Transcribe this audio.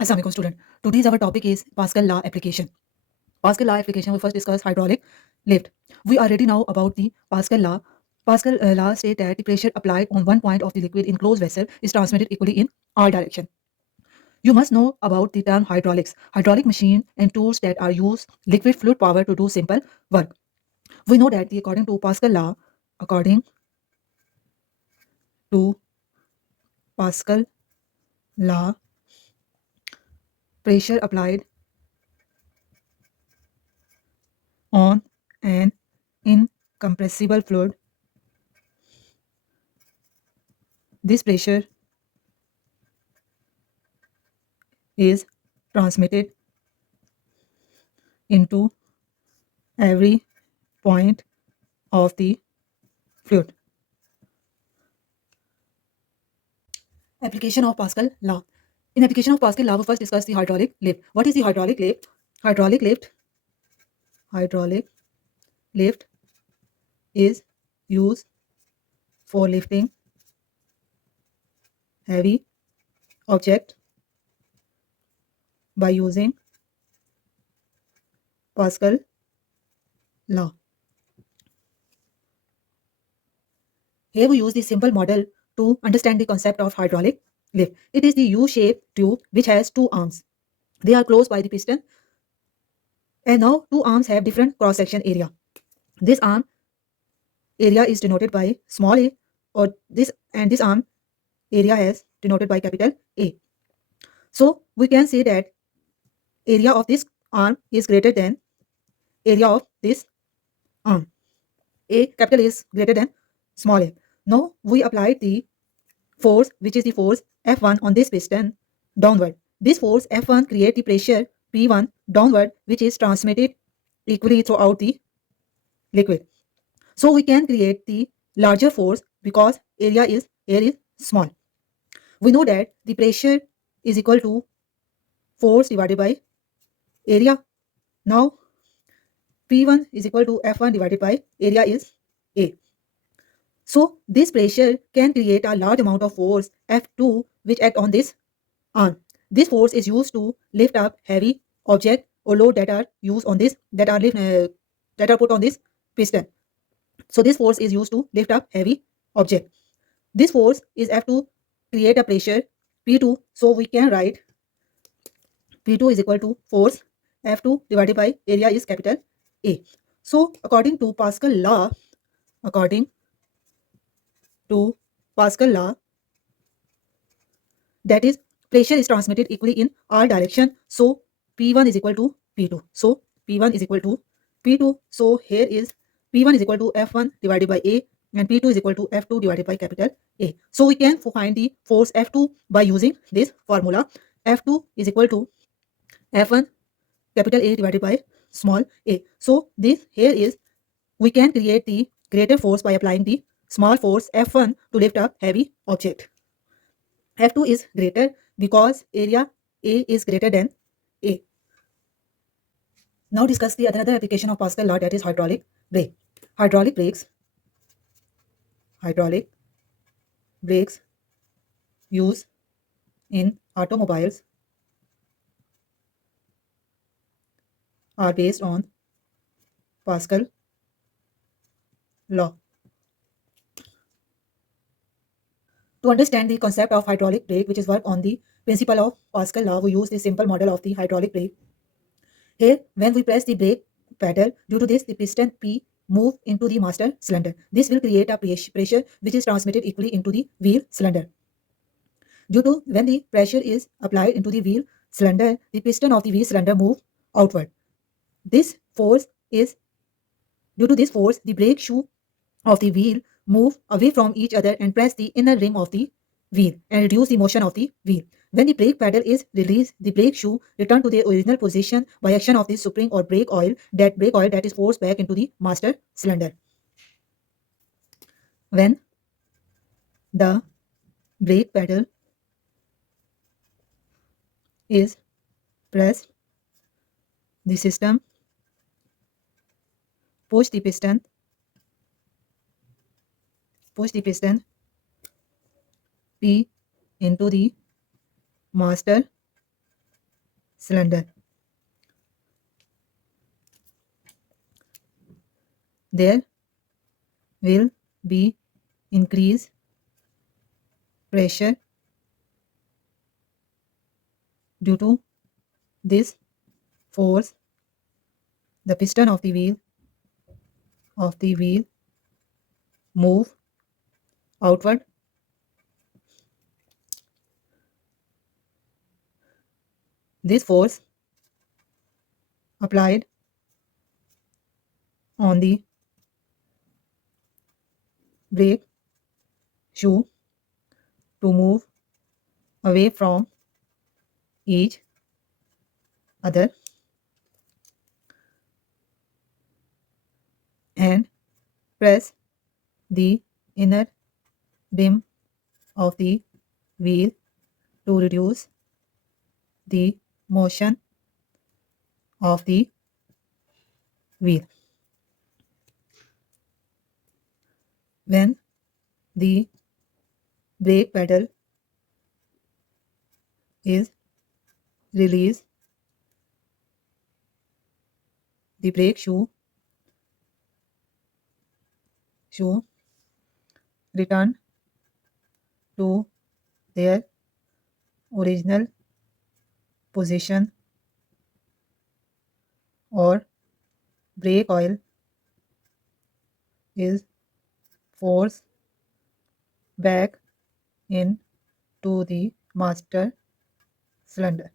Assalamualaikum student. Today's our topic is Pascal law application. Pascal law application, we first discuss hydraulic lift. We already know about the Pascal law. Pascal law state that the pressure applied on one point of the liquid in closed vessel is transmitted equally in all direction. You must know about the term hydraulics. Hydraulic machine and tools that are use liquid fluid power to do simple work. We know that according to Pascal law, pressure applied on an incompressible fluid, this pressure is transmitted into every point of the fluid. Application of Pascal law. In application of Pascal law, we first discuss the hydraulic lift. What is the hydraulic lift? Hydraulic lift. Hydraulic lift is used for lifting heavy object by using Pascal law. Here we use the simple model to understand the concept of hydraulic lift. It is the U-shaped tube which has two arms. They are closed by the piston, and now two arms have different cross-section area. This arm area is denoted by small a, or this arm area is denoted by capital A. So we can say that area of this arm is greater than area of this arm. A capital is greater than small a. Now we apply the force, which is the force F1 on this piston downward. This force F1 creates the pressure P1 downward, which is transmitted equally throughout the liquid. So we can create the larger force because area is small. We know that the pressure is equal to force divided by area. Now P1 is equal to F1 divided by area is A. So this pressure can create a large amount of force F2 which act on this arm. This force is used to lift up heavy object or load that are used on this that are put on this piston. So this force is used to lift up heavy object. This force is F to create a pressure P2. So we can write P2 is equal to force F2 divided by area is capital A. So according to Pascal law, that is pressure is transmitted equally in all direction. So P1 is equal to P2. So P1 is equal to P2. So here is P1 is equal to F1 divided by A and P2 is equal to F2 divided by capital A. So we can find the force F2 by using this formula. F2 is equal to F1 capital A divided by small a. So this here is we can create the greater force by applying the small force F1 to lift up heavy object. F2 is greater because area A is greater than A. Now discuss the another application of Pascal law, that is hydraulic brake. Hydraulic brakes used in automobiles are based on Pascal law. To understand the concept of hydraulic brake, which is work on the principle of Pascal law, we use the simple model of the hydraulic brake. Here, when we press the brake pedal, due to this, the piston P move into the master cylinder. This will create a pressure which is transmitted equally into the wheel cylinder. Due to when the pressure is applied into the wheel cylinder, the piston of the wheel cylinder move outward. This force is due to this force, the brake shoe of the wheel move away from each other and press the inner rim of the wheel and reduce the motion of the wheel. When the brake pedal is released, the brake shoe return to their original position by action of the spring or brake oil that is forced back into the master cylinder. When the brake pedal is pressed, the system push the piston P into the master cylinder. There will be increased pressure due to this force. The piston of the wheel move outward. This force applied on the brake shoe to move away from each other and press the inner rim of the wheel to reduce the motion of the wheel. When the brake pedal is released, the brake shoe return to their original position, or brake oil is forced back into the master cylinder.